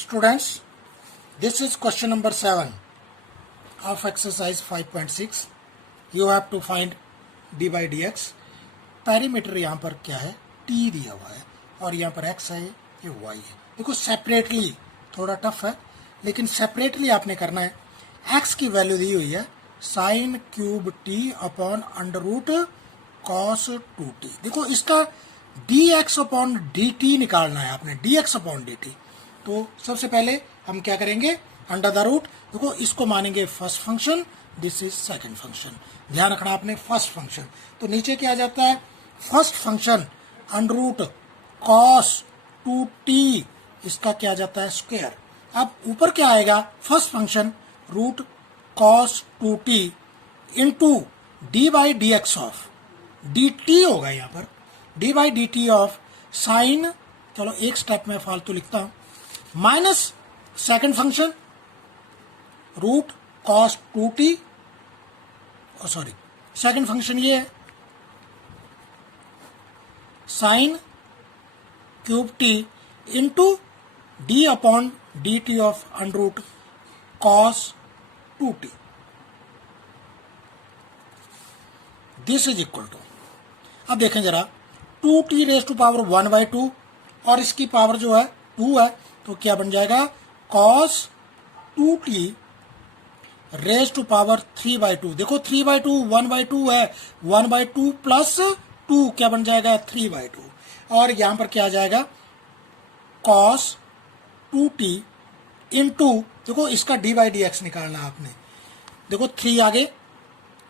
Students, this is question number 7 of exercise 5.6. You have to find d by dx. Perimeter यहाँ पर क्या है, t दिया हुआ है और यहाँ पर x है, ये y है. देखो सेपरेटली थोड़ा टफ है, लेकिन सेपरेटली आपने करना है. x की वैल्यू दी हुई है sine cube t upon under root cos 2t. देखो इसका dx अपॉन dt निकालना है आपने, dx अपॉन dt. तो सबसे पहले हम क्या करेंगे, अंडर द रूट. देखो इसको मानेंगे first function, this is second function. ध्यान रखना आपने फर्स्ट फंक्शन. तो नीचे क्या आ जाता है, first function under root cos 2t, इसका क्या आ जाता है स्क्वायर. अब ऊपर क्या आएगा, first function root cos 2t into d by d x of dt होगा यहाँ पर, d by d t of sine, चलो एक स्टेप में फालतू लिखता हूं, minus second function root cos 2t, sorry second function ये है sine cube t into d upon d t of under root cos 2t. This is equal to, अब देखें जरा, 2t रेज टू पावर 1/2 और इसकी पावर जो है 2 है, तो क्या बन जाएगा cos 2t raise to power 3/2. देखो 3/2 1/2 है, 1/2 प्लस 2 क्या बन जाएगा 3/2. और यहां पर क्या आ जाएगा कॉस 2t इंटू, देखो इसका डी बाई डी एक्स निकालना आपने. देखो 3 आगे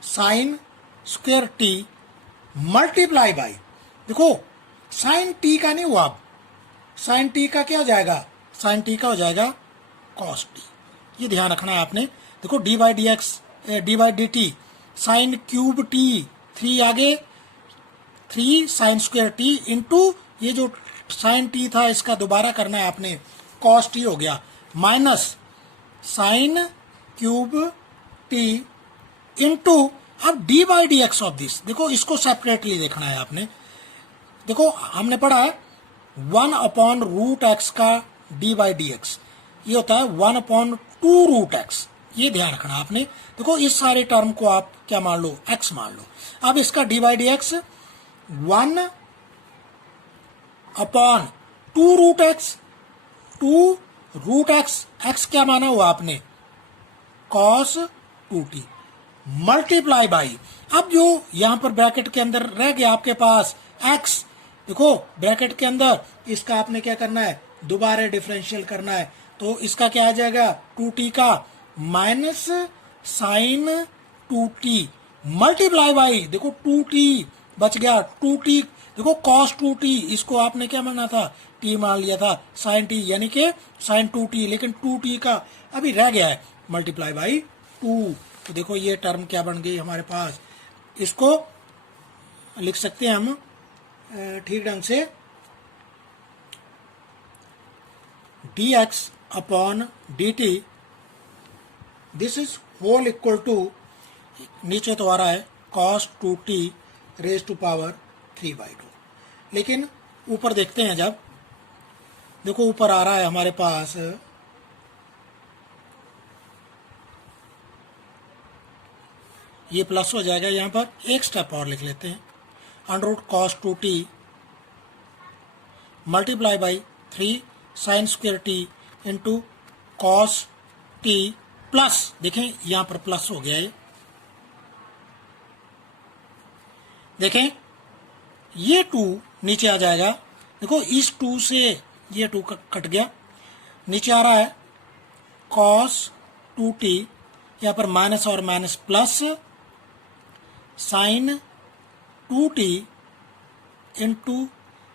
sign square T multiply by, देखो साइन टी का नहीं हुआ, अब साइन टी का क्या हो जाएगा, साइन टी का हो जाएगा कॉस टी. ये ध्यान रखना है आपने. देखो D by d x, D by d T sign cube T, 3 आगे 3 साइन स्क्वायर टी इंटू ये जो साइन टी था इसका दोबारा करना है आपने, कॉस टी हो गया, minus sine cube t into, अब d by d x of this. देखो इसको सेपरेटली देखना है आपने. देखो हमने पढ़ा है 1 अपॉन रूट एक्स का डी बाई डी एक्स, ये होता है 1 अपॉन 2 रूट एक्स. ये ध्यान रखना आपने. देखो इस सारे टर्म को आप क्या मान लो, एक्स मान लो. अब इसका d by d x 1 upon 2 root x, 2 root x, x क्या माना हुआ आपने कॉस 2t मल्टीप्लाई बाई, अब जो यहां पर ब्रैकेट के अंदर रह गया आपके पास x, देखो ब्रैकेट के अंदर इसका आपने क्या करना है, दोबारा डिफरेंशियल करना है. तो इसका क्या आ जाएगा 2t का minus sign 2t multiply by, देखो 2t बच गया, 2t देखो cos 2t, इसको आपने क्या माना था, t मान लिया था, sin t यानी कि sin 2t, लेकिन 2t का अभी रह गया है मल्टीप्लाई बाई 2. तो देखो ये टर्म क्या बन गई हमारे पास, इसको लिख सकते हैं हम ठीक ढंग से, dx upon dt, this is whole equal to, नीचे तो आ रहा है cos 2t raise to power 3/2. लेकिन ऊपर देखते हैं, जब देखो ऊपर आ रहा है हमारे पास ये प्लस हो जाएगा, यहां पर एक स्टेप और लिख लेते हैं, under root cos 2t multiply by 3 sine square t into cos t plus, देखें यहां पर प्लस हो गया है, देखें ये 2 नीचे आ जाएगा. देखो इस 2 से ये 2 कट गया, नीचे आ रहा है कॉस 2t, यहां पर माइनस और minus plus sine 2t into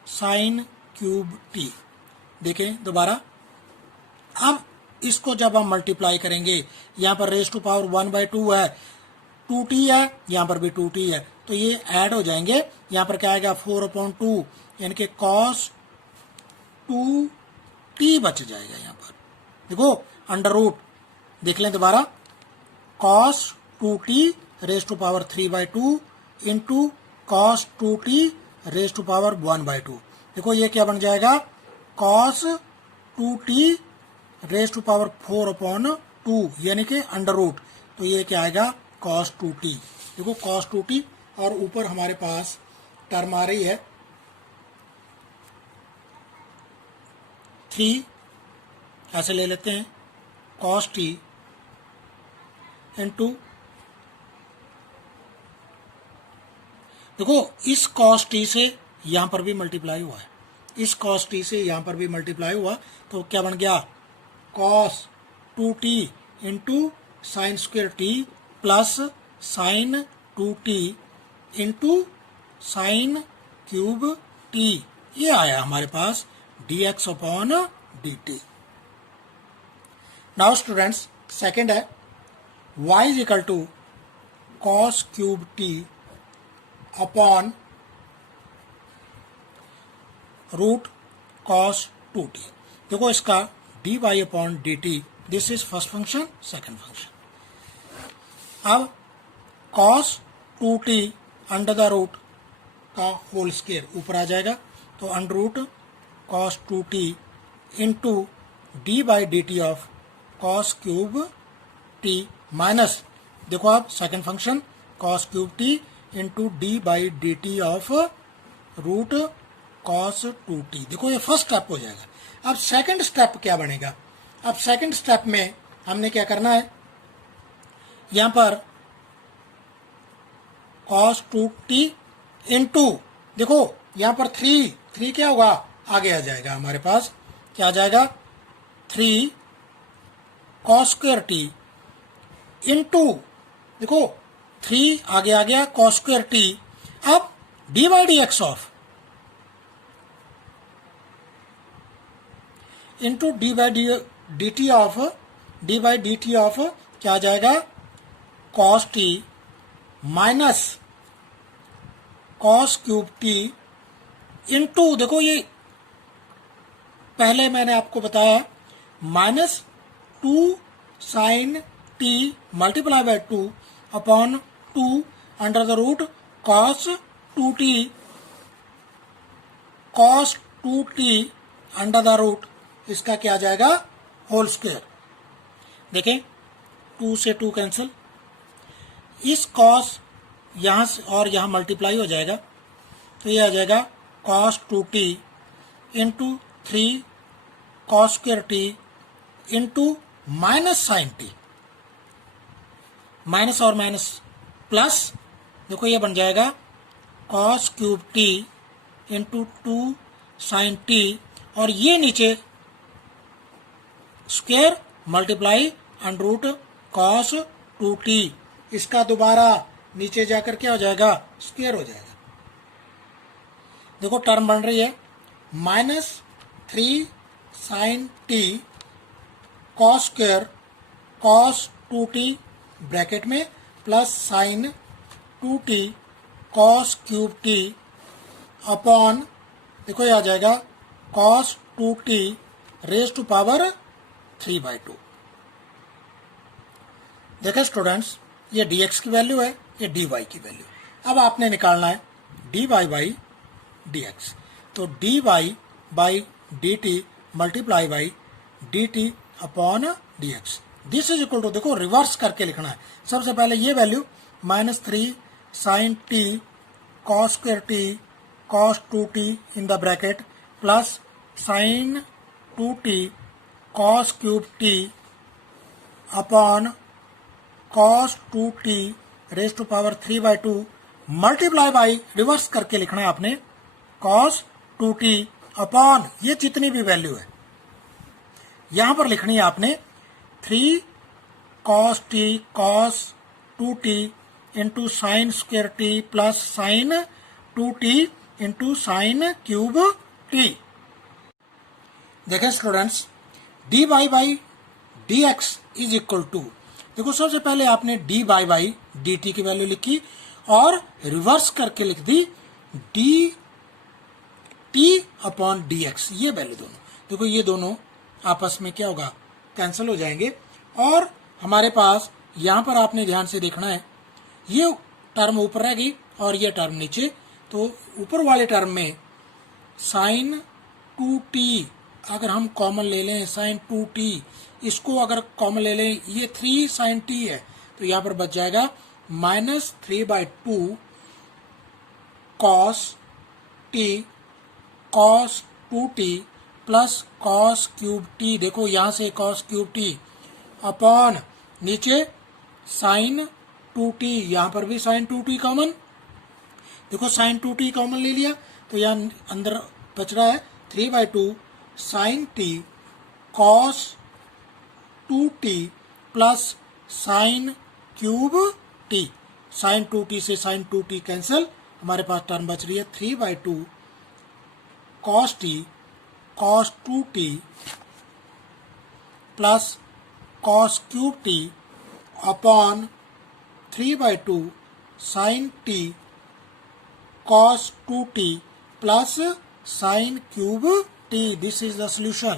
sine cube T. देखें दोबारा, अब इसको जब हम मल्टीप्लाई करेंगे, यहां पर रेज टू पावर 1/2 है, 2t है, यहां पर भी 2t है, तो ये ऐड हो जाएंगे. यहां पर क्या आएगा 4/2 यानी कि cos 2t बच जाएगा. यहां पर देखो अंडर रूट देख लें दोबारा, cos 2t raise to power 3/2 into cos 2t raise to power 1/2. देखो ये क्या बन जाएगा cos 2t raise to power 4/2 यानी कि अंडर रूट, तो ये क्या आएगा cos 2t। देखो cos 2t और ऊपर हमारे पास टर्म आ रही है 3, ऐसे ले लेते हैं cos t इंटू, देखो इस cos t से यहां पर भी मल्टीप्लाई हुआ है, इस cos t से यहां पर भी मल्टीप्लाई हुआ, तो क्या बन गया cos 2t into sine square t plus sine 2t into sine cube t, ये आया हमारे पास dx upon dt। Now students second है y is equal to cos cube t upon root cos 2t। देखो इसका dy upon dt, this is first function, second function. अब cos 2t under the root का whole square ऊपर आ जाएगा, तो under root cos 2t into d by d t of cos cube t minus, देखो आप second function cos cube t into d by d t of root cos 2t। देखो ये first step हो जाएगा। अब सेकंड स्टेप क्या बनेगा, अब सेकंड स्टेप में हमने क्या करना है, यहां पर cos 2t इंटू, देखो यहां पर 3 क्या होगा, आगे आ जाएगा हमारे पास, क्या आ जाएगा 3 cos स्क्वायर t इंटू, देखो 3 आगे आ गया cos स्क्वायर t, अब d by d x of into d by d t of, d by d t of क्या आ जाएगा cos t minus cos cube t into, देखो ये पहले मैंने आपको बताया minus 2 sine t multiply by 2 upon 2 under the root cos 2t, cos 2t under the root, इसका क्या आ जाएगा होल स्क्वायर। देखें 2 से 2 कैंसिल, इस cos यहां से और यहां मल्टीप्लाई हो जाएगा, तो ये आ जाएगा cos 2t into 3 cos square t into minus sine t, minus और माइनस प्लस, देखो ये बन जाएगा cos cube t into 2 sine t, और ये नीचे square multiply under root cos 2t, इसका दोबारा नीचे जाकर क्या हो जाएगा स्क्वायर हो जाएगा। देखो टर्म बन रही है minus 3 sine t cos square cos 2t bracket में plus sine 2t cos cube t upon, देखो ये आ जाएगा cos 2t raise to power 3/2। देखो स्टूडेंट्स ये dx की वैल्यू है, ये dy की वैल्यू, अब आपने निकालना है dy बाई dx, तो dy by dt multiply by dt upon dx, this is equal to, देखो रिवर्स करके लिखना है। सबसे पहले ये value minus 3 sine t cos square t cos 2t in the bracket plus sine 2t cos cube t upon cos 2t raise to power 3/2 multiply by, reverse करके लिखना है आपने cos 2t अपॉन ये जितनी भी वैल्यू है यहां पर लिखनी है आपने 3 cos t cos 2t into sine square t plus sine 2t into sine cube t। देखें students dy by dx is equal to, देखो सबसे पहले आपने dy बाई dt की वैल्यू लिखी और रिवर्स करके लिख दी dt अपॉन dx, ये वैल्यू दोनों, देखो ये दोनों आपस में क्या होगा कैंसिल हो जाएंगे, और हमारे पास यहां पर आपने ध्यान से देखना है ये टर्म ऊपर रहेगी और ये टर्म नीचे, तो ऊपर वाले टर्म में साइन 2t अगर हम कॉमन ले लें साइन 2t, इसको अगर कॉमन ले लें, ये 3 साइन t है, तो यहाँ पर बच जाएगा -3/2 cos t cos 2t plus cos cube t। देखो यहाँ से cos क्यूब t अपॉन नीचे साइन 2t, यहाँ पर भी साइन 2t कॉमन, देखो साइन 2t कॉमन ले लिया, तो यहाँ अंदर बच रहा है 3/2 sine t cos 2t plus sine cube t। Sine 2t से साइन 2t कैंसिल, हमारे पास टर्म बच रही है 3/2 cos t cos 2t plus cos cube t upon 3/2 sine t cos 2t plus sin cube t. This is the solution.